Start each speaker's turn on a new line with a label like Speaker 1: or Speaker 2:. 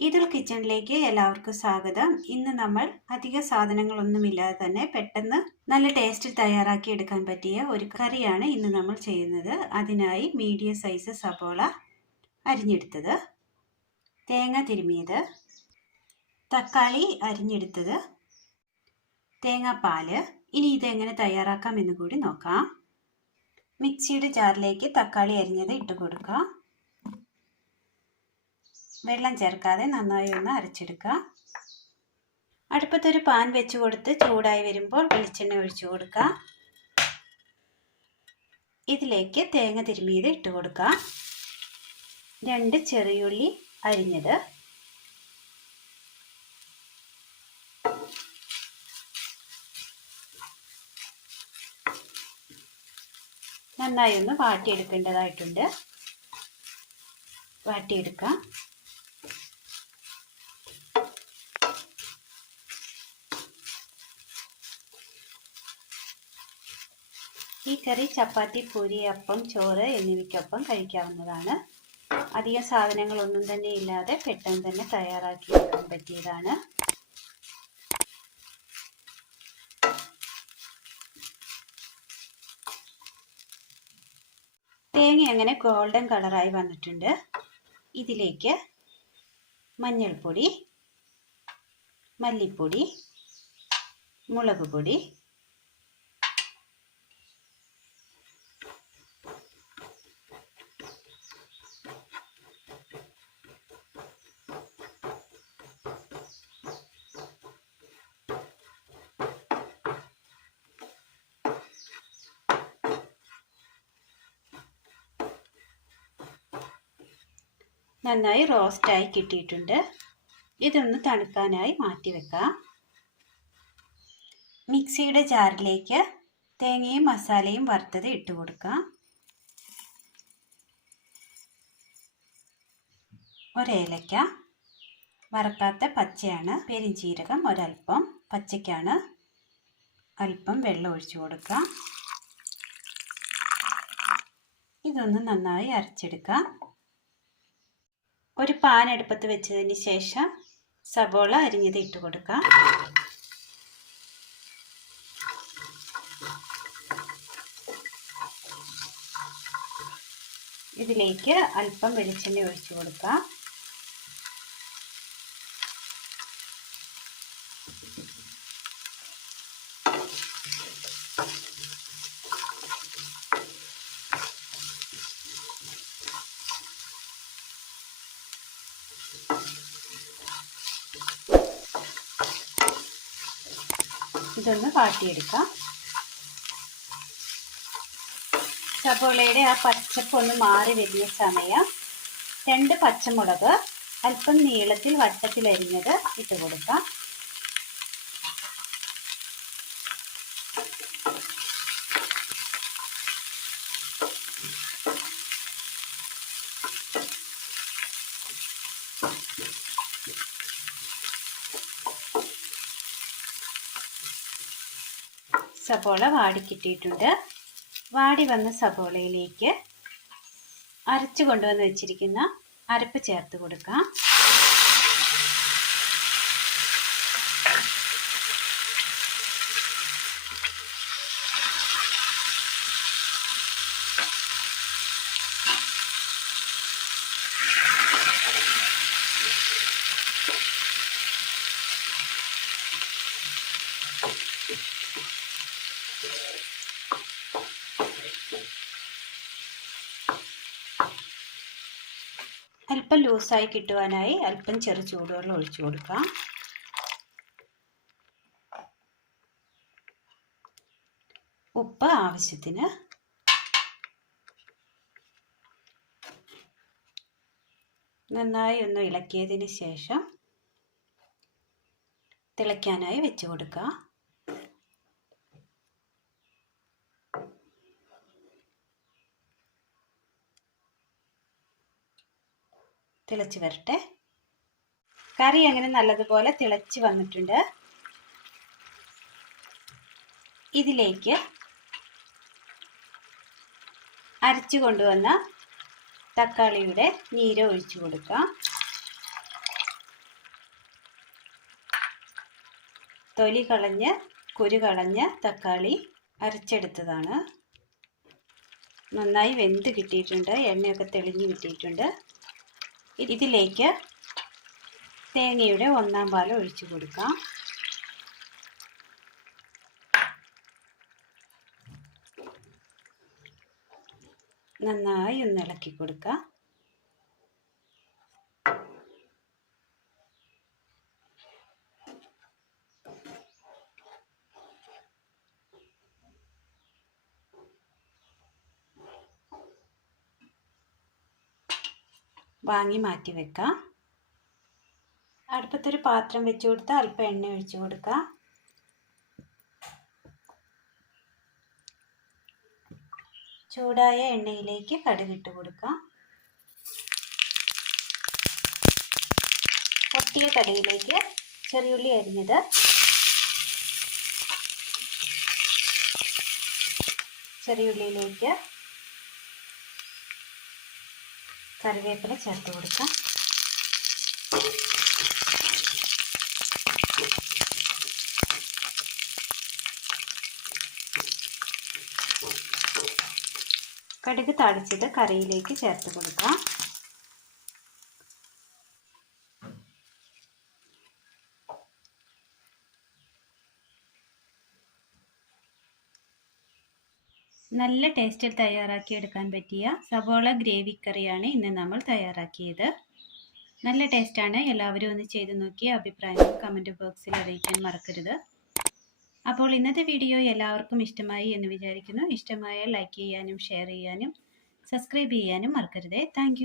Speaker 1: ഈദുൽ കിച്ചണിലേക്ക് എല്ലാവർക്കും സ്വാഗതം. ഇന്ന് നമ്മൾ അധിക സാധനങ്ങളൊന്നുമില്ലാതെ തന്നെ പെട്ടെന്ന് നല്ല ടേസ്റ്റിൽ തയ്യാറാക്കി എടുക്കാൻ പറ്റിയ ഒരു കറിയാണ് ഇന്ന് നമ്മൾ ചെയ്യുന്നത്. അതിനായി മീഡിയം സൈസ് സബോള അരിഞ്ഞെടുത്തത്. തേങ്ങ തിരുമിയത്. തക്കാളി അരിഞ്ഞെടുത്തത്. തേങ്ങാപ്പാൽ. ഇനി ഇതെങ്ങനെ തയ്യാറാക്കാം എന്ന് കൂടി നോക്കാം. മിക്സിയുടെ ജാറിലേക്ക് തക്കാളി അരിഞ്ഞത് ഇട്ട് കൊടുക്കാം. വെള്ളം ചേർക്കാതെ നന്നായി ഒന്ന് അരച്ചെടുക്കുക. അടുപ്പത്തൊരു പാൻ വെച്ച് കൊടുത്ത് ചൂടായി വരുമ്പോൾ വെളിച്ചെണ്ണ ഒഴിച്ചു കൊടുക്കുക. ഇതിലേക്ക് തേങ്ങ തിരുമിയത് ഇട്ട് കൊടുക്കുക. രണ്ട് ചെറിയുള്ളി അരിഞ്ഞത്. നന്നായി ഒന്ന് വാട്ടിയെടുക്കേണ്ടതായിട്ടുണ്ട്. വാട്ടിയെടുക്കാം. ഈ കറി ചപ്പാത്തി പൂരി അപ്പം ചോറ് എന്നിവയ്ക്കൊപ്പം കഴിക്കാവുന്നതാണ്. അധികം സാധനങ്ങളൊന്നും തന്നെ ഇല്ലാതെ പെട്ടെന്ന് തന്നെ തയ്യാറാക്കിയെടുക്കാൻ പറ്റിയതാണ്. തേങ്ങ അങ്ങനെ ഗോൾഡൻ കളറായി വന്നിട്ടുണ്ട്. ഇതിലേക്ക് മഞ്ഞൾപ്പൊടി മല്ലിപ്പൊടി മുളക് പൊടി നന്നായി റോസ്റ്റായി കിട്ടിയിട്ടുണ്ട്. ഇതൊന്ന് തണുക്കാനായി മാറ്റി വെക്കാം. മിക്സിയുടെ ജാറിലേക്ക് തേങ്ങയും മസാലയും വറുത്തത് ഇട്ട് കൊടുക്കാം. ഒരേലക്ക വറക്കാത്ത പച്ചയാണ് പെരിഞ്ചീരകം ഒരൽപ്പം പച്ചയ്ക്കാണ് അല്പം വെള്ളം ഒഴിച്ചു കൊടുക്കാം ഇതൊന്ന് നന്നായി അരച്ചെടുക്കാം. ഒരു പാൻ അടുപ്പത്ത് വെച്ചതിന് ശേഷം സവോള അരിഞ്ഞത് ഇട്ട് കൊടുക്കാം. ഇതിലേക്ക് അല്പം വെളിച്ചെണ്ണ ഒഴിച്ചു കൊടുക്കാം. ഇതൊന്ന് വാട്ടിയെടുക്കാം. സബോളയുടെ ആ പച്ചപ്പ് ഒന്ന് മാറി വലിയ സമയം. രണ്ട് പച്ചമുളക് അല്പം നീളത്തിൽ വട്ടത്തിൽ അരിഞ്ഞത് ഇട്ട് കൊടുക്കാം. സബോള വാടിക്കിട്ടിയിട്ടുണ്ട്. വാടി വന്ന സബോളയിലേക്ക് അരച്ചു കൊണ്ടുവന്ന് വെച്ചിരിക്കുന്ന അരപ്പ് ചേർത്ത് കൊടുക്കാം. അല്പം ലൂസായി കിട്ടുവാനായി അല്പം ചെറു ചൂടുവെള്ളം ഒഴിച്ചു കൊടുക്കാം. ഉപ്പ് ആവശ്യത്തിന്. നന്നായി ഒന്ന് ഇളക്കിയതിന് ശേഷം തിളയ്ക്കാനായി വെച്ച് കൊടുക്കുക തിളച്ച് വരട്ടെ. കറി അങ്ങനെ നല്ലതുപോലെ തിളച്ച് വന്നിട്ടുണ്ട്. ഇതിലേക്ക് അരച്ചു കൊണ്ടുവന്ന തക്കാളിയുടെ നീര് ഒഴിച്ചു കൊടുക്കാം. തൊലി കളഞ്ഞ് കുരു കളഞ്ഞ് തക്കാളി അരച്ചെടുത്തതാണ്. നന്നായി വെന്ത് കിട്ടിയിട്ടുണ്ട്. എണ്ണയൊക്കെ തെളിഞ്ഞ് കിട്ടിയിട്ടുണ്ട്. ഇതിലേക്ക് തേങ്ങയുടെ ഒന്നാം പാൽ ഒഴിച്ചു കൊടുക്കാം. നന്നായി ഒന്ന് ഇളക്കി കൊടുക്കാം. വാങ്ങി മാറ്റി വെക്കാം. അടുപ്പത്തൊരു പാത്രം വെച്ച് കൊടുത്ത് അല്പം എണ്ണ ഒഴിച്ചു കൊടുക്കാം. ചൂടായ എണ്ണയിലേക്ക് കടുകിട്ട് കൊടുക്കാം. പൊട്ടിയ കടയിലേക്ക് ചെറിയുള്ളി അരിഞ്ഞത്. ചെറിയുള്ളിയിലേക്ക് കറിവേപ്പില ചേർത്ത് കൊടുക്കാം. കടുക് താളിച്ചത് കറിയിലേക്ക് ചേർത്ത് കൊടുക്കാം. നല്ല ടേസ്റ്റിൽ തയ്യാറാക്കിയെടുക്കാൻ പറ്റിയ സവോള ഗ്രേവി കറിയാണ് ഇന്ന് നമ്മൾ തയ്യാറാക്കിയത്. നല്ല ടേസ്റ്റാണ് എല്ലാവരും ഒന്ന് ചെയ്ത് നോക്കി അഭിപ്രായങ്ങൾ കമന്റ് ബോക്സിൽ അറിയിക്കാൻ മറക്കരുത്. അപ്പോൾ ഇന്നത്തെ വീഡിയോ എല്ലാവർക്കും ഇഷ്ടമായി എന്ന് വിചാരിക്കുന്നു. ഇഷ്ടമായ ലൈക്ക് ചെയ്യാനും ഷെയർ ചെയ്യാനും സബ്സ്ക്രൈബ് ചെയ്യാനും മറക്കരുത്. താങ്ക്